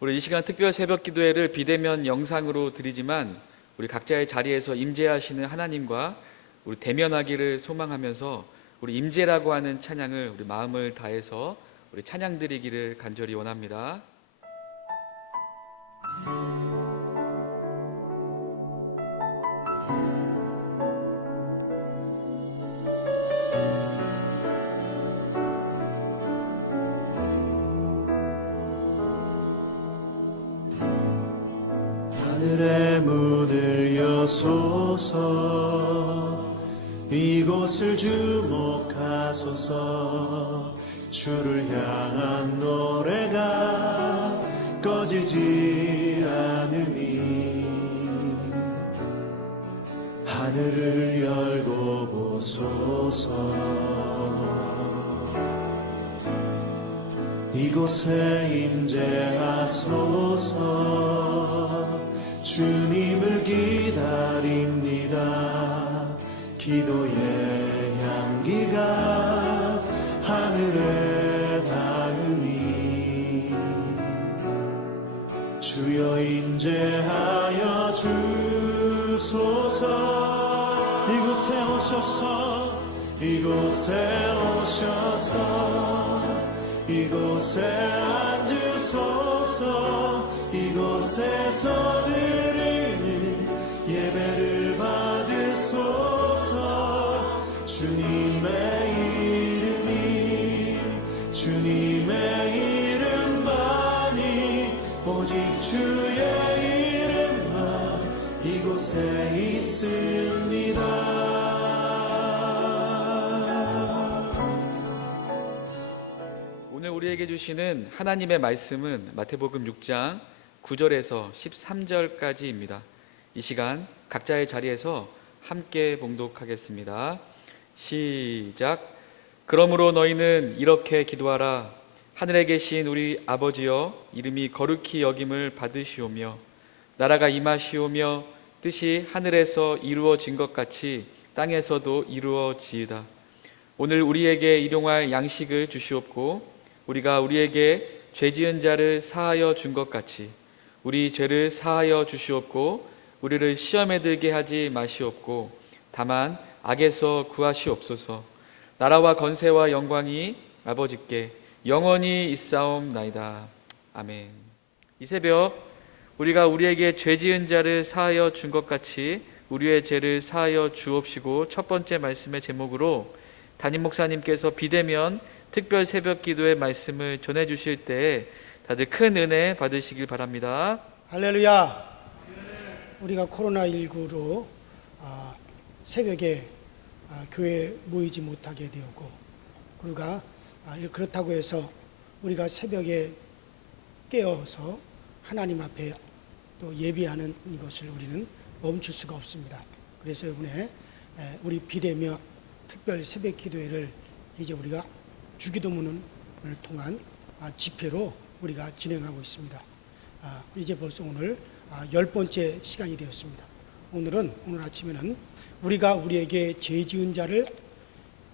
우리 이 시간 특별 새벽 기도회를 비대면 영상으로 드리지만 우리 각자의 자리에서 임재하시는 하나님과 우리 대면하기를 소망하면서 우리 임재라고 하는 찬양을 우리 마음을 다해서 우리 찬양 드리기를 간절히 원합니다. 하늘의 문을 여소서, 이곳을 주목하소서. 주를 향한 노래가 꺼지지 않으니 하늘을 열고 보소서. 이곳에 임재하소서. 주님을 기다립니다. 기도의 향기가 하늘에 닿으니 주여 임재하여 주소서. 이곳에 오셔서, 이곳에 오셔서, 이곳에 앉으소서. 이곳에서 드리는 예배를 받으소서. 주님의 이름만이, 오직 주의 이름만 이곳에 있습니다. 오늘 우리에게 주시는 하나님의 말씀은 마태복음 6장 9절에서 13절까지입니다. 이 시간 각자의 자리에서 함께 봉독하겠습니다. 시작. 그러므로 너희는 이렇게 기도하라. 하늘에 계신 우리 아버지여, 이름이 거룩히 여김을 받으시오며 나라가 임하시오며 뜻이 하늘에서 이루어진 것 같이 땅에서도 이루어지이다. 오늘 우리에게 일용할 양식을 주시옵고 우리가 우리에게 죄지은 자를 사하여 준 것 같이 우리 죄를 사하여 주시옵고 우리를 시험에 들게 하지 마시옵고 다만 악에서 구하시옵소서. 나라와 권세와 영광이 아버지께 영원히 있사옵나이다. 아멘. 이 새벽 우리가 우리에게 죄지은 자를 사하여 준 것 같이 우리의 죄를 사하여 주옵시고, 첫 번째 말씀의 제목으로 담임 목사님께서 비대면 특별 새벽 기도의 말씀을 전해주실 때 다들 큰 은혜 받으시길 바랍니다. 할렐루야. 우리가 코로나19로 새벽에 교회에 모이지 못하게 되었고, 우리가 그렇다고 해서 우리가 새벽에 깨어서 하나님 앞에 또 예비하는 이것을 우리는 멈출 수가 없습니다. 그래서 이번에 우리 비대면 특별 새벽 기도회를 이제 우리가 주기도문을 통한 집회로 우리가 진행하고 있습니다. 이제 벌써 오늘 10번째 시간이 되었습니다. 오늘 아침에는 우리가 우리에게 죄 지은 자를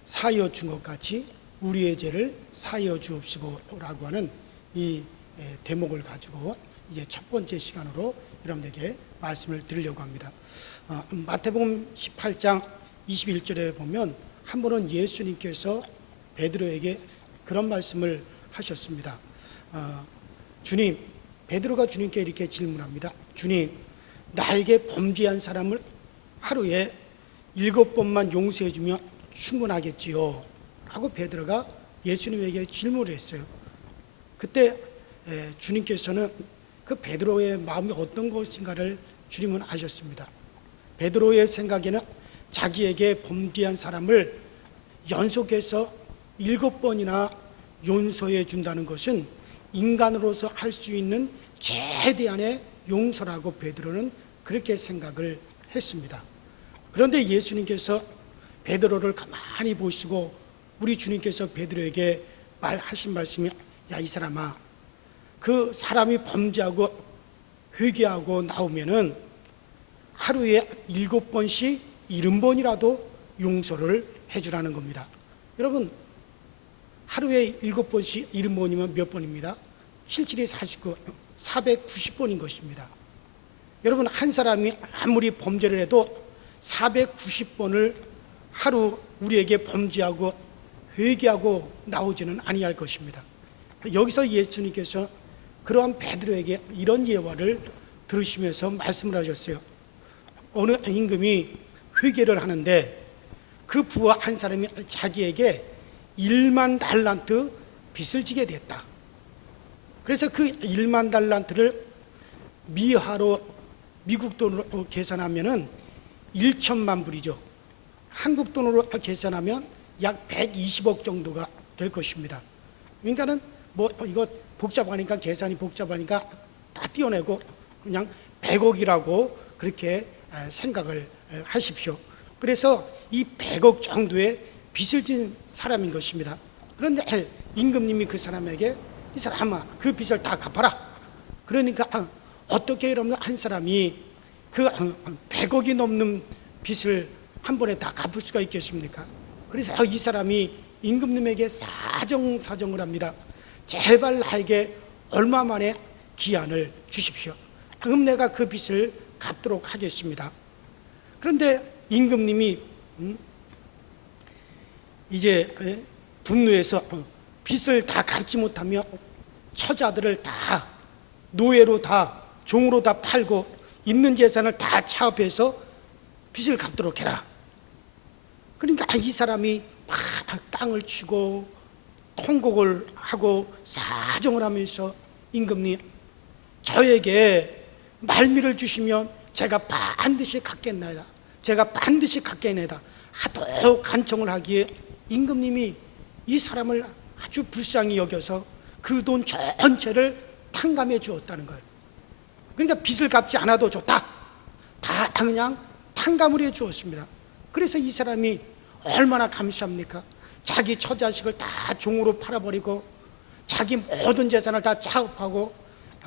사하여 준 것 같이 우리의 죄를 사하여 주옵시고 라고 하는 이 대목을 가지고 이제 첫 번째 시간으로 여러분에게 말씀을 드리려고 합니다. 마태복음 18장 21절에 보면 한 번은 예수님께서 베드로에게 그런 말씀을 하셨습니다. 주님, 베드로가 주님께 이렇게 질문합니다. 주님, 나에게 범죄한 사람을 하루에 7번만 용서해 주면 충분하겠지요? 하고 베드로가 예수님에게 질문을 했어요. 그때 주님께서는 그 베드로의 마음이 어떤 것인가를 주님은 아셨습니다. 베드로의 생각에는 자기에게 범죄한 사람을 연속해서 7번이나 용서해 준다는 것은 인간으로서 할 수 있는 최대한의 용서라고 베드로는 그렇게 생각을 했습니다. 그런데 예수님께서 베드로를 가만히 보시고 우리 주님께서 베드로에게 하신 말씀이, 야, 이 사람아, 그 사람이 범죄하고 회개하고 나오면은 하루에 7번씩 70번이라도 용서를 해주라는 겁니다. 여러분, 하루에 7번씩 70번이면 몇 번입니다? 7, 7이 49, 490번인 것입니다. 여러분, 한 사람이 아무리 범죄를 해도 490번을 하루 우리에게 범죄하고 회개하고 나오지는 아니할 것입니다. 여기서 예수님께서 그러한 베드로에게 이런 예화를 들으시면서 말씀을 하셨어요. 어느 임금이 회개를 하는데 그 부하 한 사람이 자기에게 1만 달란트 빚을 지게 됐다. 그래서 그 1만 달란트를 미화로 미국 돈으로 계산하면은 1천만 불이죠. 한국 돈으로 계산하면 약 120억 정도가 될 것입니다. 그러니까는 뭐 이거 복잡하니까, 계산이 복잡하니까 다 띄어내고 그냥 100억이라고 그렇게 생각을 하십시오. 그래서 이 100억 정도의 빚을 진 사람인 것입니다. 그런데 임금님이 그 사람에게 이 사람아, 그 빚을 다 갚아라. 그러니까 어떻게 여러분 한 사람이 그 100억이 넘는 빚을 한 번에 다 갚을 수가 있겠습니까? 그래서 이 사람이 임금님에게 사정을 합니다. 제발 나에게 얼마 만에 기한을 주십시오. 그럼 내가 그 빚을 갚도록 하겠습니다. 그런데 임금님이 이제 분노해서 빚을 다 갚지 못하며 처자들을 다 노예로 다 종으로 다 팔고 있는 재산을 다 차업해서 빚을 갚도록 해라. 그러니까 이 사람이 막 땅을 치고 통곡을 하고 사정을 하면서 임금님, 저에게 말미를 주시면 제가 반드시 갚겠나이다. 제가 반드시 갚겠나이다. 하도 간청을 하기에 임금님이 이 사람을 아주 불쌍히 여겨서 그 돈 전체를 탕감해 주었다는 거예요. 그러니까 빚을 갚지 않아도 좋다. 다 그냥 탕감을 해 주었습니다. 그래서 이 사람이 얼마나 감사합니까? 자기 처자식을 다 종으로 팔아버리고 자기 모든 재산을 다 차업하고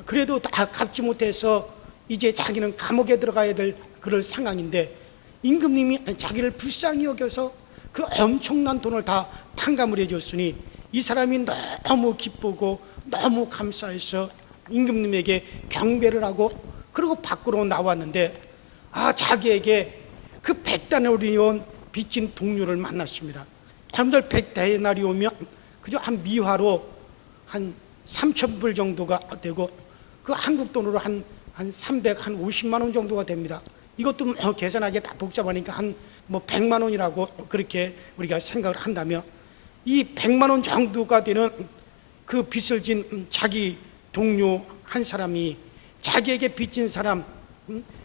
그래도 다 갚지 못해서 이제 자기는 감옥에 들어가야 될 그럴 상황인데 임금님이 자기를 불쌍히 여겨서 그 엄청난 돈을 다 탕감을 해줬으니 이 사람이 너무 기쁘고 너무 감사해서 임금님에게 경배를 하고 그리고 밖으로 나왔는데 자기에게 그 100데나리온 빚진 동료를 만났습니다. 여러분들 100데나리온이면 그저 한 미화로 한 3,000불 정도가 되고 그 한국 돈으로 한 50만 원 정도가 됩니다. 이것도 계산하기 다 복잡하니까 한 100만 원이라고 그렇게 우리가 생각을 한다면 이 100만 원 정도가 되는 그 빚을 진 자기 동료 한 사람이 자기에게 빚진 사람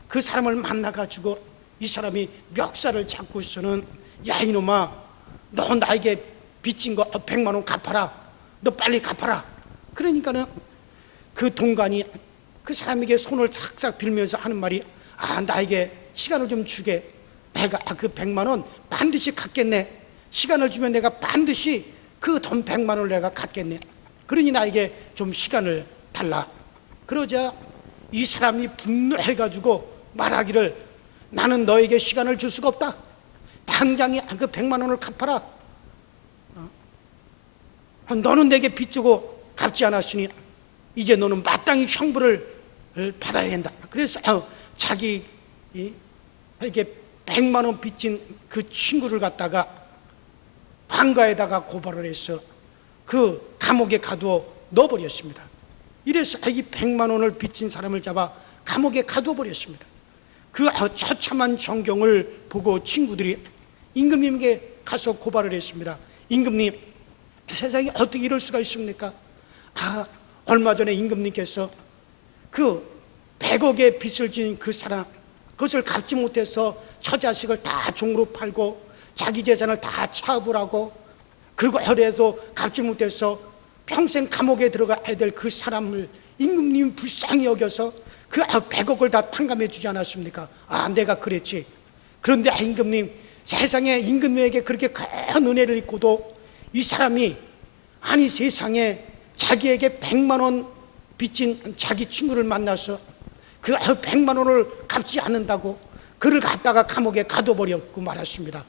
그 사람을 만나가지고 이 사람이 멱살을 잡고서는 야 이놈아, 너 나에게 빚진 거 100만 원 갚아라. 너 빨리 갚아라. 그러니까는 그 동관이 그 사람에게 손을 싹싹 빌면서 하는 말이 나에게 시간을 좀 주게. 내가 그 100만 원 반드시 갚겠네. 시간을 주면 내가 반드시 그 돈 100만 원을 내가 갚겠네. 그러니 나에게 좀 시간을 달라. 그러자 이 사람이 분노해가지고 말하기를 나는 너에게 시간을 줄 수가 없다. 당장에 그 100만 원을 갚아라. 너는 내게 빚지고 갚지 않았으니 이제 너는 마땅히 형벌을 받아야 한다. 그래서 자기에게 100만 원 빚진 그 친구를 갖다가 방가에다가 고발을 해서 그 감옥에 가두어 넣어버렸습니다. 이래서 이 100만 원을 빚진 사람을 잡아 감옥에 가두어 버렸습니다. 그 처참한 전경을 보고 친구들이 임금님에게 가서 고발을 했습니다. 임금님, 세상에 어떻게 이럴 수가 있습니까? 얼마 전에 임금님께서 그 100억의 빚을 진 그 사람, 그것을 갚지 못해서 처자식을 다 종으로 팔고 자기 재산을 다 차업을 하고 그리고 그래도 갚지 못해서 평생 감옥에 들어가야 될 그 사람을 임금님이 불쌍히 여겨서 그 100억을 다 탕감해 주지 않았습니까? 내가 그랬지. 그런데 임금님, 세상에 임금님에게 그렇게 큰 은혜를 입고도 이 사람이 세상에 자기에게 100만 원 빚진 자기 친구를 만나서 그 100만 원을 갚지 않는다고 그를 갖다가 감옥에 가둬버렸고 말았습니다.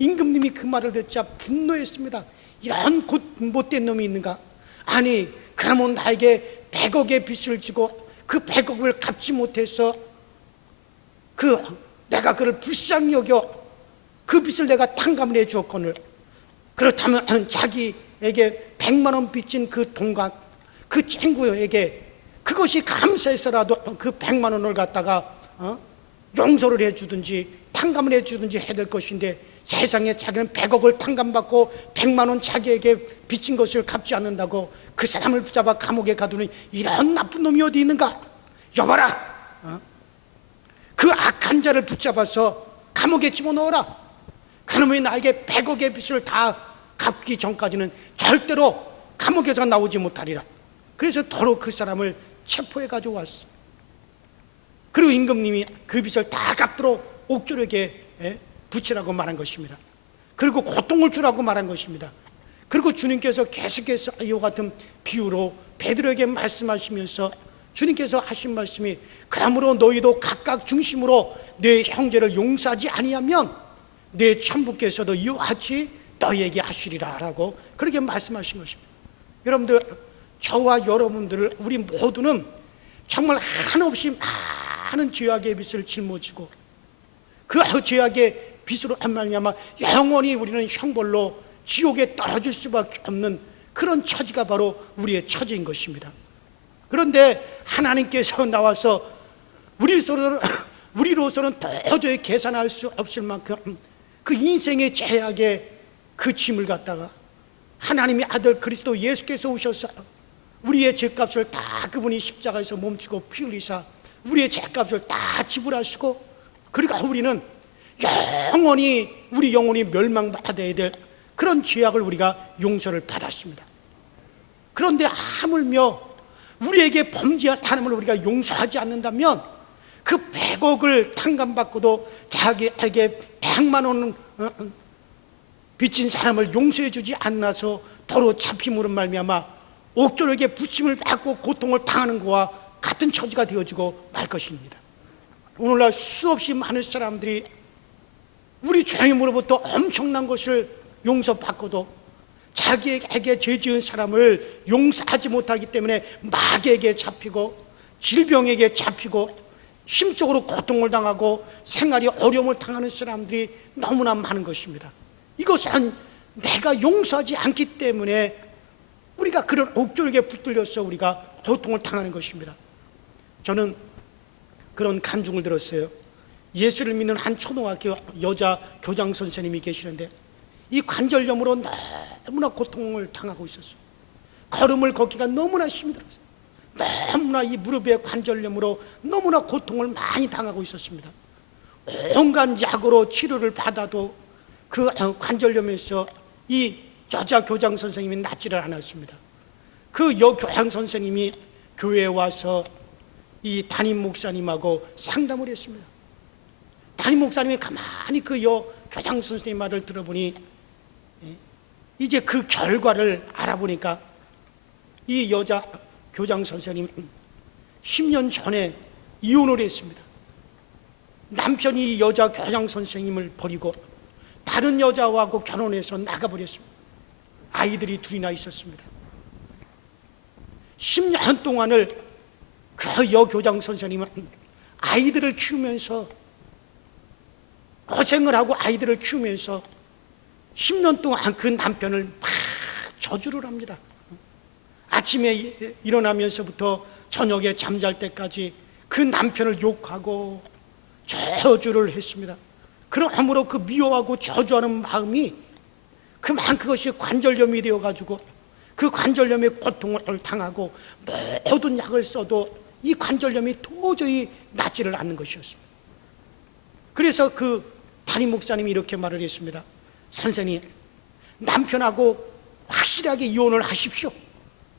임금님이 그 말을 듣자 분노했습니다. 이런 못된 놈이 있는가? 그러면 나에게 100억의 빚을 지고 그 100억을 갚지 못해서 내가 그를 불쌍히 여겨 그 빚을 내가 탕감을 해 주었거늘, 그렇다면 자기에게 100만 원 빚진 그 동간, 그 친구에게 그것이 감사해서라도 그 100만 원을 갖다가 용서를 해 주든지 탕감을 해 주든지 해야 될 것인데, 세상에 자기는 100억을 탕감받고 100만 원 자기에게 빚진 것을 갚지 않는다고 그 사람을 붙잡아 감옥에 가두는 이런 나쁜 놈이 어디 있는가? 여봐라, 그 악한 자를 붙잡아서 감옥에 집어넣어라. 그놈이 나에게 100억의 빚을 다 갚기 전까지는 절대로 감옥에서 나오지 못하리라. 그래서 도로 그 사람을 체포해 가지고 왔어. 그리고 임금님이 그 빚을 다 갚도록 옥졸에게 붙이라고 말한 것입니다. 그리고 고통을 주라고 말한 것입니다. 그리고 주님께서 계속해서 이와 같은 비유로 베드로에게 말씀하시면서 주님께서 하신 말씀이, 그러므로 너희도 각각 중심으로 내 형제를 용서하지 아니하면 내 천부께서도 이와 같이 너희에게 하시리라 라고 그렇게 말씀하신 것입니다. 여러분들, 저와 여러분들 우리 모두는 정말 한없이 많은 죄악의 빚을 짊어지고 그 죄악의 빚으로 한 말미암아 영원히 우리는 형벌로 지옥에 떨어질 수밖에 없는 그런 처지가 바로 우리의 처지인 것입니다. 그런데 하나님께서 나와서 우리로서는 도저히 계산할 수 없을 만큼 그 인생의 죄악의 그 짐을 갖다가 하나님의 아들 그리스도 예수께서 오셔서 우리의 죄값을 다 그분이 십자가에서 몸치고 피 흘리사 우리의 죄값을 다 지불하시고, 그리고 우리는 우리 영혼이 멸망받아야 될 그런 죄악을 우리가 용서를 받았습니다. 그런데 하물며 우리에게 범죄한 사람을 우리가 용서하지 않는다면 그 100억을 탕감받고도 자기에게 100만 원 빚진 사람을 용서해 주지 않나서 도로 잡힘으로 말미암아 옥졸에게 부침을 받고 고통을 당하는 것과 같은 처지가 되어지고 말 것입니다. 오늘날 수없이 많은 사람들이 우리 주님으로부터 엄청난 것을 용서받고도 자기에게 죄 지은 사람을 용서하지 못하기 때문에 마귀에게 잡히고 질병에게 잡히고 심적으로 고통을 당하고 생활이 어려움을 당하는 사람들이 너무나 많은 것입니다. 이것은 내가 용서하지 않기 때문에 우리가 그런 옥졸에게 붙들려서 우리가 고통을 당하는 것입니다. 저는 그런 간증을 들었어요. 예수를 믿는 한 초등학교 여자 교장 선생님이 계시는데 이 관절염으로 너무나 고통을 당하고 있었어요. 걸음을 걷기가 너무나 힘이 들었어요. 너무나 이 무릎의 관절염으로 너무나 고통을 많이 당하고 있었습니다. 온갖 약으로 치료를 받아도 그 관절염에서 이 여자 교장 선생님이 낫지를 않았습니다. 그 여교장 선생님이 교회에 와서 이 담임 목사님하고 상담을 했습니다. 담임 목사님이 가만히 그 여교장 선생님 말을 들어보니 이제 그 결과를 알아보니까 이 여자 교장 선생님 10년 전에 이혼을 했습니다. 남편이 이 여자 교장 선생님을 버리고 다른 여자하고 결혼해서 나가버렸습니다. 아이들이 둘이나 있었습니다. 10년 동안을 그 여교장 선생님은 아이들을 키우면서 고생을 하고 아이들을 키우면서 10년 동안 그 남편을 막 저주를 합니다. 아침에 일어나면서부터 저녁에 잠잘 때까지 그 남편을 욕하고 저주를 했습니다. 그러므로 그 미워하고 저주하는 마음이 그것이 관절염이 되어가지고 그 관절염의 고통을 당하고 모든 약을 써도 이 관절염이 도저히 낫지를 않는 것이었습니다. 그래서 그 담임 목사님이 이렇게 말을 했습니다. 선생님, 남편하고 확실하게 이혼을 하십시오.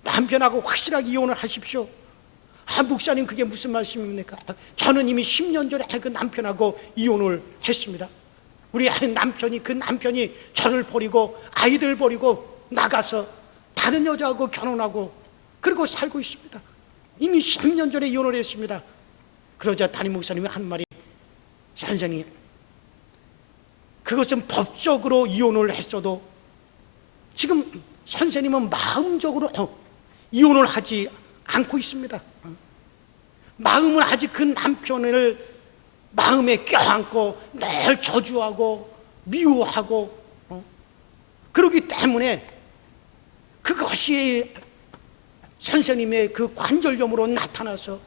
남편하고 확실하게 이혼을 하십시오. 목사님, 그게 무슨 말씀입니까? 저는 이미 10년 전에 그 남편하고 이혼을 했습니다. 우리 그 남편이 저를 버리고 아이들 버리고 나가서 다른 여자하고 결혼하고 그리고 살고 있습니다. 이미 10년 전에 이혼을 했습니다. 그러자 담임 목사님이 한 말이, 선생님, 그것은 법적으로 이혼을 했어도 지금 선생님은 마음적으로 이혼을 하지 않고 있습니다. 마음은 아직 그 남편을 마음에 껴안고 늘 저주하고 미워하고 그러기 때문에 그것이 선생님의 그 관절염으로 나타나서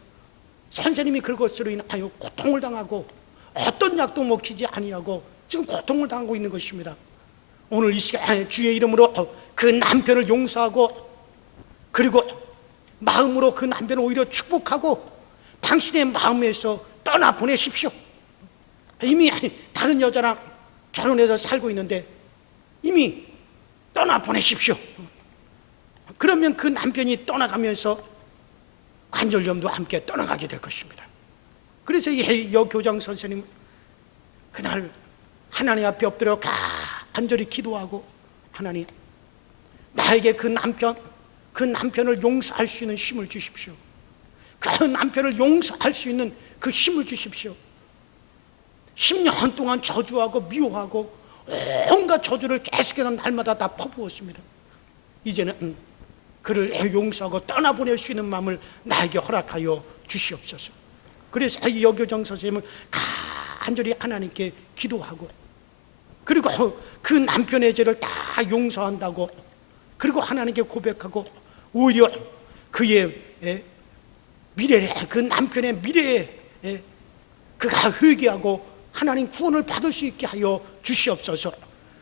선생님이 그것으로 인하여 고통을 당하고 어떤 약도 먹히지 아니하고 지금 고통을 당하고 있는 것입니다. 오늘 이 시간에 주의 이름으로 그 남편을 용서하고 그리고 마음으로 그 남편을 오히려 축복하고 당신의 마음에서 떠나보내십시오. 이미 다른 여자랑 결혼해서 살고 있는데 이미 떠나보내십시오. 그러면 그 남편이 떠나가면서 관절염도 함께 떠나가게 될 것입니다. 그래서 이 여교장 선생님 그날 하나님 앞에 엎드려 간절히 기도하고 하나님 나에게 그 남편을 용서할 수 있는 힘을 주십시오. 그 남편을 용서할 수 있는 그 힘을 주십시오. 10년 동안 저주하고 미워하고 온갖 저주를 계속해서 날마다 다 퍼부었습니다. 이제는 그를 용서하고 떠나보낼 수 있는 마음을 나에게 허락하여 주시옵소서. 그래서 이 여교정 선생님은 간절히 하나님께 기도하고 그리고 그 남편의 죄를 다 용서한다고 그리고 하나님께 고백하고 오히려 그의 미래에 그 남편의 미래에 그가 회개하고 하나님 구원을 받을 수 있게 하여 주시옵소서.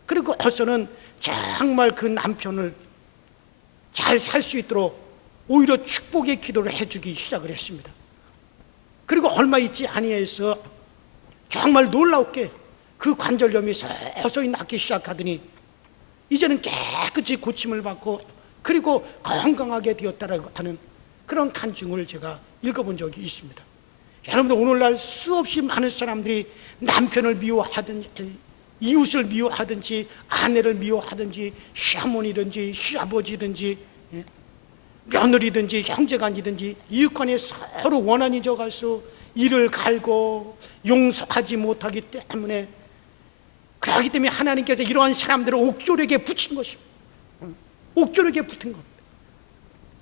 그리고 어서는 정말 그 남편을 잘 살 수 있도록 오히려 축복의 기도를 해주기 시작을 했습니다. 그리고 얼마 있지 아니해서 정말 놀랍게 그 관절염이 서서히 낫기 시작하더니 이제는 깨끗이 고침을 받고 그리고 건강하게 되었다라고 하는 그런 간증을 제가 읽어본 적이 있습니다. 여러분들 오늘날 수없이 많은 사람들이 남편을 미워하든지 이웃을 미워하든지 아내를 미워하든지 시어머니든지 시아버지든지 며느리든지 형제간이든지 이웃간에 서로 원한이 져가서 이를 갈고 용서하지 못하기 때문에 그렇기 때문에 하나님께서 이러한 사람들을 옥졸에게 붙인 것입니다. 옥졸에게 붙은 겁니다.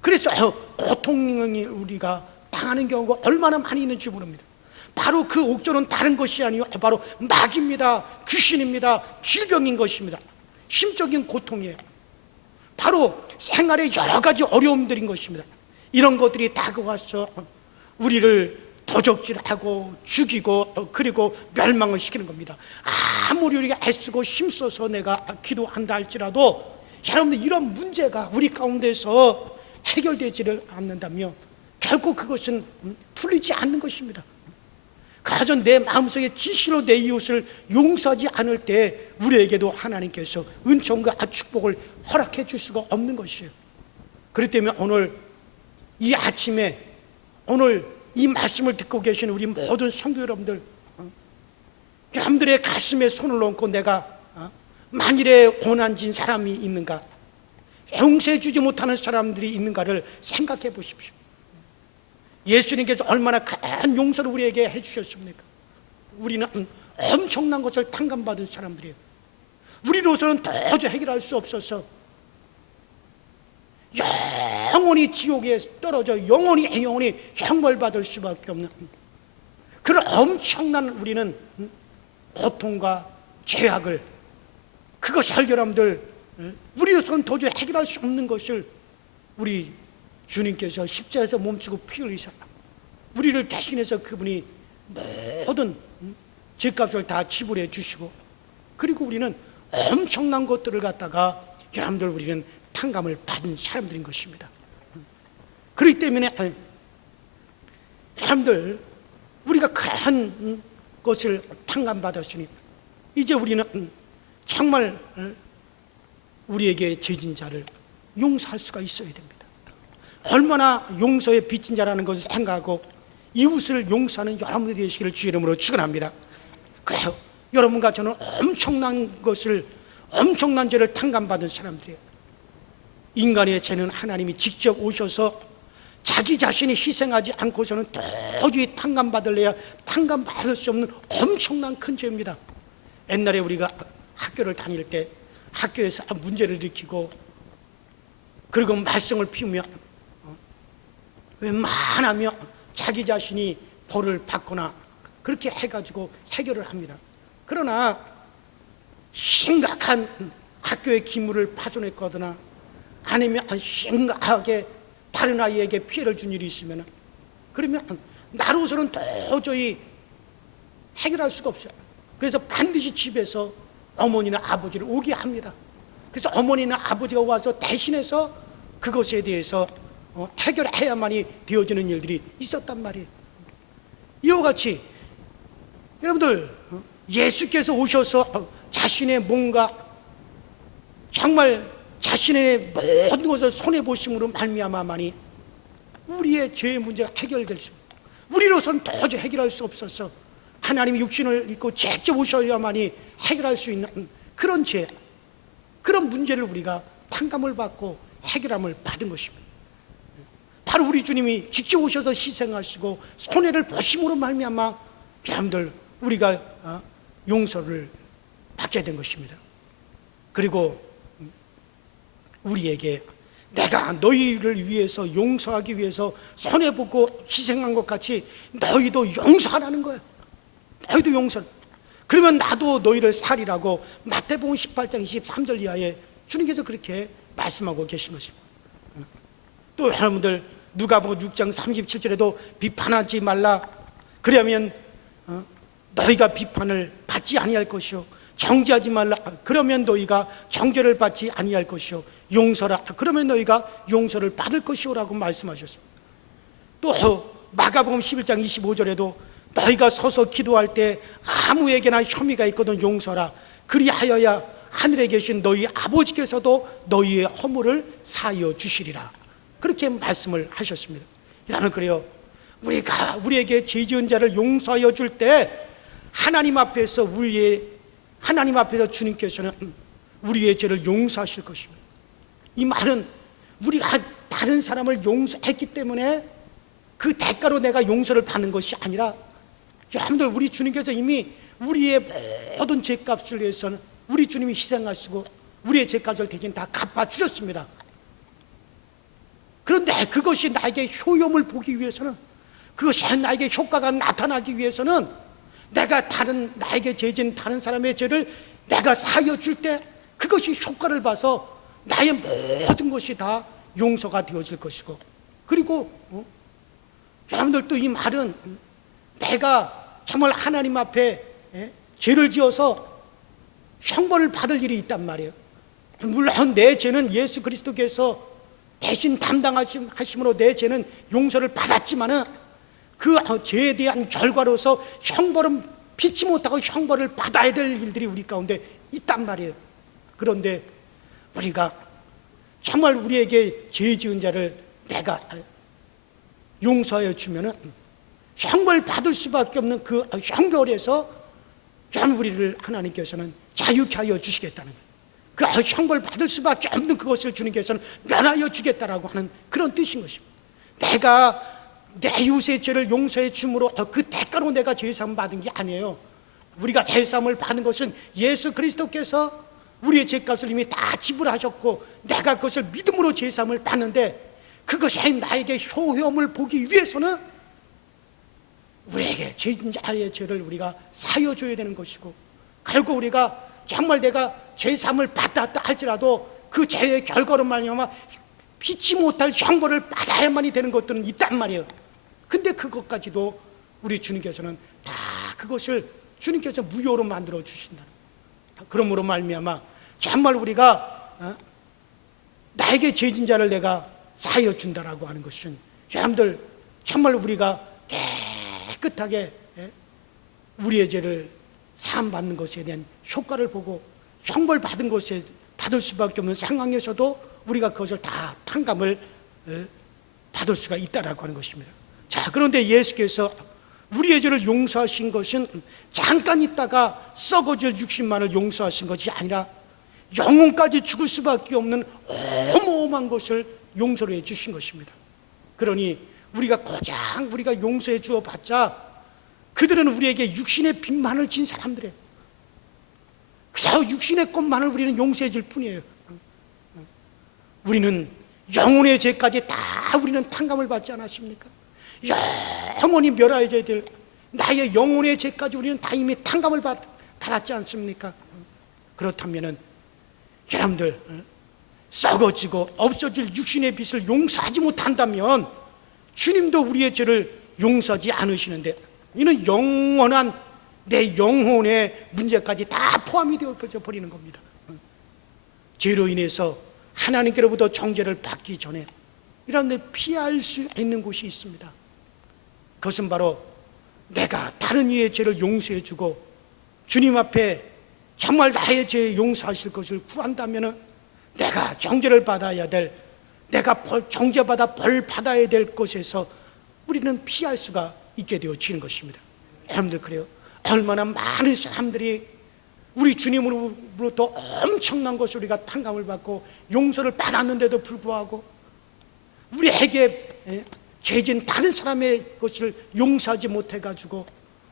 그래서 고통이 우리가 당하는 경우가 얼마나 많이 있는지 모릅니다. 바로 그 옥졸은 다른 것이 아니요 바로 마귀입니다. 귀신입니다. 질병인 것입니다. 심적인 고통이에요. 바로 생활의 여러 가지 어려움들인 것입니다. 이런 것들이 다가와서 우리를 도적질하고 죽이고 그리고 멸망을 시키는 겁니다. 아무리 우리가 애쓰고 힘써서 내가 기도한다 할지라도 여러분들 이런 문제가 우리 가운데서 해결되지를 않는다면 결코 그것은 풀리지 않는 것입니다. 가서 내 마음속에 진실로 내 이웃을 용서하지 않을 때 우리에게도 하나님께서 은총과 축복을 허락해 줄 수가 없는 것이에요. 그렇기 때문에 오늘 이 아침에 오늘 이 말씀을 듣고 계신 우리 모든 성도 여러분들, 여러분들의 가슴에 손을 얹고 내가 만일에 고난진 사람이 있는가, 용서해 주지 못하는 사람들이 있는가를 생각해 보십시오. 예수님께서 얼마나 큰 용서를 우리에게 해주셨습니까? 우리는 엄청난 것을 탕감받은 사람들이에요. 우리로서는 도저히 해결할 수 없어서 영원히 지옥에 떨어져 영원히 형벌받을 수밖에 없는 그런 엄청난 우리는 고통과 죄악을 그것을 여러분들 우리로서는 도저히 해결할 수 없는 것을 우리 주님께서 십자가에서 몸치고 피 흘리사 우리를 대신해서 그분이 모든 죄값을 다 지불해 주시고 그리고 우리는 엄청난 것들을 갖다가 여러분들 우리는 탕감을 받은 사람들인 것입니다. 그렇기 때문에 여러분들 우리가 큰 것을 탕감받았으니 이제 우리는 정말 우리에게 죄진 자를 용서할 수가 있어야 됩니다. 얼마나 용서에 빚진 자라는 것을 생각하고 이웃을 용서하는 여러분들이 되시기를 주의 이름으로 축원합니다. 그래요. 여러분과 저는 엄청난 죄를 탕감받은 사람들이에요. 인간의 죄는 하나님이 직접 오셔서 자기 자신이 희생하지 않고서는 도저히 탕감받을래야 탕감받을 수 없는 엄청난 큰 죄입니다. 옛날에 우리가 학교를 다닐 때 학교에서 문제를 일으키고 그리고 말썽을 피우면 웬만하면 자기 자신이 벌을 받거나 그렇게 해가지고 해결을 합니다. 그러나 심각한 학교의 기물을 파손했거나 아니면 심각하게 다른 아이에게 피해를 준 일이 있으면 그러면 나로서는 도저히 해결할 수가 없어요. 그래서 반드시 집에서 어머니나 아버지를 오게 합니다. 그래서 어머니나 아버지가 와서 대신해서 그것에 대해서 해결해야만이 되어지는 일들이 있었단 말이에요. 이와 같이 여러분들 예수께서 오셔서 자신의 뭔가 정말 자신의 모든 것을 손해보심으로 말미암아만이 우리의 죄의 문제가 해결될 수, 우리로선 도저히 해결할 수 없어서 하나님이 육신을 입고 직접 오셔야만이 해결할 수 있는 그런 죄, 그런 문제를 우리가 탕감을 받고 해결함을 받은 것입니다. 바로 우리 주님이 직접 오셔서 희생하시고 손해를 보심으로 말미암아 여러분들 우리가 용서를 받게 된 것입니다. 그리고 우리에게 내가 너희를 위해서 용서하기 위해서 손해보고 희생한 것 같이 너희도 용서하라는 거예요. 너희도 용서. 그러면 나도 너희를 살이라고 마태복음 18장 23절 이하에 주님께서 그렇게 말씀하고 계신 것입니다. 또 여러분들 누가복음 6장 37절에도 비판하지 말라. 그러면 너희가 비판을 받지 아니할 것이요 정죄하지 말라. 그러면 너희가 정죄를 받지 아니할 것이요 용서라. 그러면 너희가 용서를 받을 것이오라고 말씀하셨습니다. 또 마가복음 11장 25절에도 너희가 서서 기도할 때 아무에게나 혐의가 있거든 용서라. 그리하여야 하늘에 계신 너희 아버지께서도 너희의 허물을 사하여 주시리라. 그렇게 말씀을 하셨습니다. 이라면 그래요, 우리에게 죄 지은 자를 용서하여 줄 때 하나님 앞에서 주님께서는 우리의 죄를 용서하실 것입니다. 이 말은 우리가 다른 사람을 용서했기 때문에 그 대가로 내가 용서를 받는 것이 아니라 여러분들 우리 주님께서 이미 우리의 모든 죄값을 위해서는 우리 주님이 희생하시고 우리의 죄값을 대신 다 갚아주셨습니다. 그런데 그것이 나에게 효용을 보기 위해서는, 그것이 나에게 효과가 나타나기 위해서는 내가 나에게 죄진 다른 사람의 죄를 내가 사하여 줄 때 그것이 효과를 봐서 나의 모든 것이 다 용서가 되어질 것이고, 그리고 여러분들 또 이 말은 내가 정말 하나님 앞에 죄를 지어서 형벌을 받을 일이 있단 말이에요. 물론 내 죄는 예수 그리스도께서 대신 담당하심으로 내 죄는 용서를 받았지만은 그 죄에 대한 결과로서 형벌은 피치 못하고 형벌을 받아야 될 일들이 우리 가운데 있단 말이에요. 그런데 우리가 정말 우리에게 죄 지은 자를 내가 용서하여 주면은 형벌 받을 수밖에 없는 그 형벌에서 여러분 우리를 하나님께서는 자유케 하여 주시겠다는 거예요. 그 형벌 받을 수밖에 없는 그것을 주님께서는 면하여 주겠다라고 하는 그런 뜻인 것입니다. 내가 내 이웃의 죄를 용서해 줌으로 그 대가로 내가 죄사함을 받은 게 아니에요. 우리가 죄사함을 받는 것은 예수 그리스도께서 우리의 죄값을 이미 다 지불하셨고 내가 그것을 믿음으로 죄사함을 받는데, 그것이 나에게 효험을 보기 위해서는 우리에게 죄진 자의 죄를 우리가 사여 줘야 되는 것이고, 그리고 우리가 정말 내가 죄사함을 받았다 할지라도 그 죄의 결과로 말미암아 피치 못할 형벌을 받아야만이 되는 것들은 있단 말이에요. 근데 그것까지도 우리 주님께서는 다 그것을 주님께서 무효로 만들어 주신다. 그러므로 말미암아 정말 우리가 나에게 죄진 자를 내가 사하여 준다라고 하는 것은 여러분들 정말 우리가 깨끗하게 우리의 죄를 사함 받는 것에 대한 효과를 보고 형벌 받은 것에 받을 수밖에 없는 상황에서도 우리가 그것을 다 탕감을 받을 수가 있다라고 하는 것입니다. 자, 그런데 예수께서 우리의 죄를 용서하신 것은 잠깐 있다가 썩어질 육신만을 용서하신 것이 아니라 영혼까지 죽을 수밖에 없는 어마어마한 것을 용서를 해 주신 것입니다. 그러니 우리가 고장 우리가 용서해 주어 봤자 그들은 우리에게 육신의 빚만을 진 사람들이에요. 그저 육신의 것만을 우리는 용서해 줄 뿐이에요. 우리는 영혼의 죄까지 다 우리는 탕감을 받지 않았습니까? 영원히 멸하여져야 될 나의 영혼의 죄까지 우리는 다 이미 탕감을 받았지 않습니까? 그렇다면은 여러분들 썩어지고 없어질 육신의 빚을 용서하지 못한다면 주님도 우리의 죄를 용서하지 않으시는데, 이는 영원한 내 영혼의 문제까지 다 포함이 되어 버리는 겁니다. 죄로 인해서 하나님께로부터 정죄를 받기 전에 이런 데 피할 수 있는 곳이 있습니다. 그것은 바로 내가 다른 이의 죄를 용서해 주고 주님 앞에 정말 나의 죄 용서하실 것을 구한다면 내가 정죄를 받아야 될, 내가 정죄받아 벌 받아야 될 것에서 우리는 피할 수가 있게 되어지는 것입니다. 여러분들 그래요? 얼마나 많은 사람들이 우리 주님으로부터 엄청난 것을 우리가 탕감을 받고 용서를 받았는데도 불구하고 우리에게 죄진 다른 사람의 것을 용서하지 못해가지고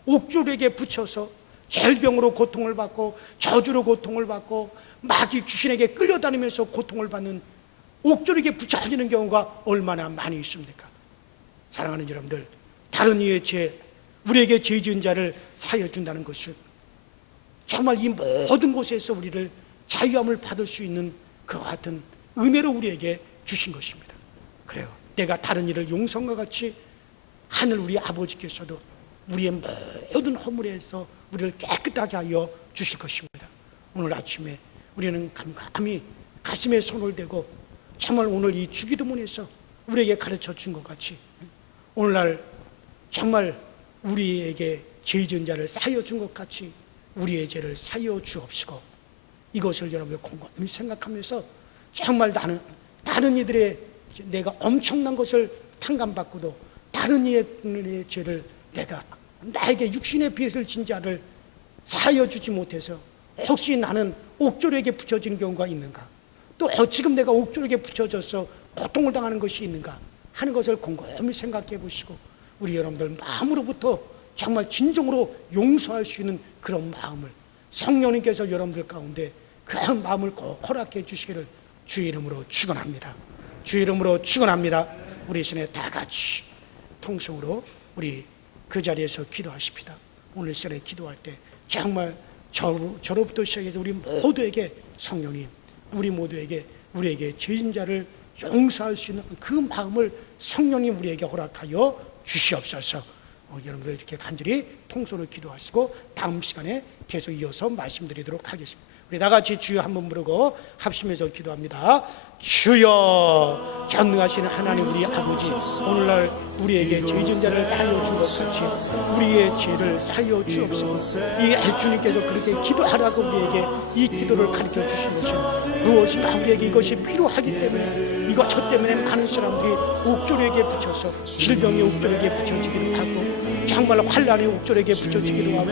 옥졸에게 붙여서 질병으로 고통을 받고 저주로 고통을 받고 마귀 귀신에게 끌려다니면서 고통을 받는 옥졸에게 붙여지는 경우가 얼마나 많이 있습니까? 사랑하는 여러분들, 다른 이의 죄, 우리에게 죄 지은 자를 사하여 준다는 것은 정말 이 모든 곳에서 우리를 자유함을 받을 수 있는 그와 같은 은혜로 우리에게 주신 것입니다. 그래요, 내가 다른 이를 용서함과 같이 하늘 우리 아버지께서도 우리의 모든 허물에서 우리를 깨끗하게 하여 주실 것입니다. 오늘 아침에 우리는 감감히 가슴에 손을 대고 정말 오늘 이 주기도문에서 우리에게 가르쳐 준 것 같이 오늘날 정말 우리에게 죄 지은 자를 사하여 준 것 같이 우리의 죄를 사하여 주옵시고, 이것을 여러분들 곰곰이 생각하면서 정말 나는 다른 이들의 내가 엄청난 것을 탕감받고도 다른 이의 죄를 내가 나에게 육신의 빚을 진 자를 사하여 주지 못해서 혹시 나는 옥졸에게 붙여지는 경우가 있는가, 또 지금 내가 옥졸에게 붙여져서 고통을 당하는 것이 있는가 하는 것을 곰곰이 생각해 보시고 우리 여러분들 마음으로부터 정말 진정으로 용서할 수 있는 그런 마음을 성령님께서 여러분들 가운데 그런 마음을 꼭 허락해 주시기를 주의 이름으로 축원합니다. 주의 이름으로 축원합니다. 우리 시간에 다 같이 통성으로 우리 그 자리에서 기도하십시다. 오늘 시간에 기도할 때 정말 저로부터 시작해서 우리 모두에게 성령님, 우리 모두에게 우리에게 죄진 자를 용서할 수 있는 그 마음을 성령님 우리에게 허락하여 주시옵소서. 여러분들 이렇게 간절히 통성으로 기도하시고 다음 시간에 계속 이어서 말씀드리도록 하겠습니다. 우리 다 같이 주여 한번 부르고 합심해서 기도합니다. 주여, 전능하신 하나님 우리 아버지, 오늘날 우리에게 죄진 자를 사하여 준 것 같이 우리의 죄를 사하여 주옵소서. 이 주님께서 그렇게 기도하라고 우리에게 이 기도를 가르쳐 주신 것은 무엇인가 우리에게 이것이 필요하기 때문에, 이것 때문에 많은 사람들이 옥졸에게 붙여서 질병의 옥졸에게 붙여지기도 하고 정말 환난의 옥졸에게 붙여지기도 하고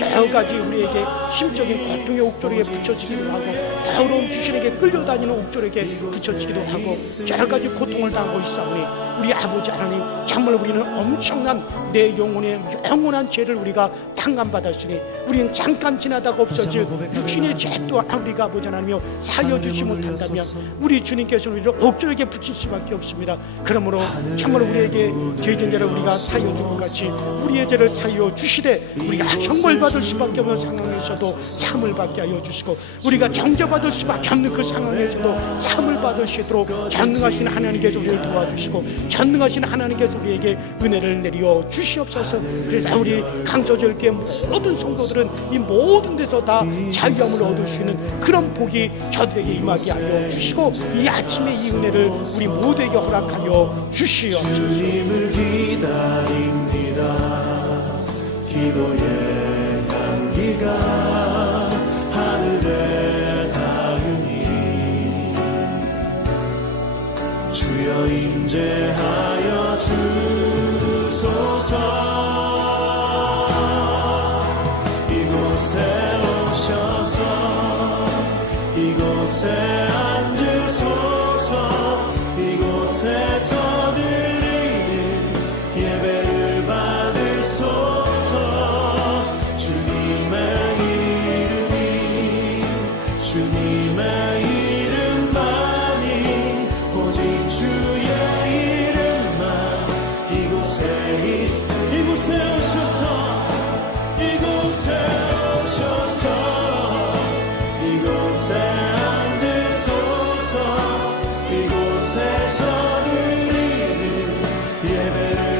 여러 가지 우리에게 심적인 고통의 옥졸에게 붙여지기도 하고 더러운 귀신에게 끌려다니는 옥졸에게 붙여지기도 하고 여러 가지 고통을 당하고 있사오니 우리 아버지 하나님, 정말 우리는 엄청난 내 영혼의 영원한 죄를 우리가 탕감받았으니 우리는 잠깐 지나다가 없어질 육신의 죄 또한 우리가 아버지 하나님이여 사하여 주시 못한다면 우리 주님께서 우리를 옥졸에게 붙일 수밖에 없습니다. 그러므로 정말 우리에게 죄진 자를 우리가 사하여 준 것 같이 우리의 죄를 사하여 주시되 우리가 형벌 받을 수밖에 없는 상황에서도 사함을 받게 하여 주시고 우리가 정죄받을 수밖에 없는 그 상황에서도 사함을 받을 수 있도록 전능하신 하나님께서 우리를 도와주시고 전능하신 하나님께서 우리에게 은혜를 내려 주시옵소서. 그래서 우리 강서절교회 모든 성도들은 이 모든 데서 다 자유함을 얻을 수 있는 그런 복이 저들에게 임하게 하여 주시고 이 아침에 이 은혜를 우리 모두에게 허락하여 주시옵소서. 주님을 기다립니다. 기도의 향기가 하늘에 닿으니 주여 임재하여 주소서. 이곳에 오셔서 이곳에 앉으소서. 이곳에서 드리는 예배를 받으소서. 주님의 이름이 주님의 이름만이 오직 예배를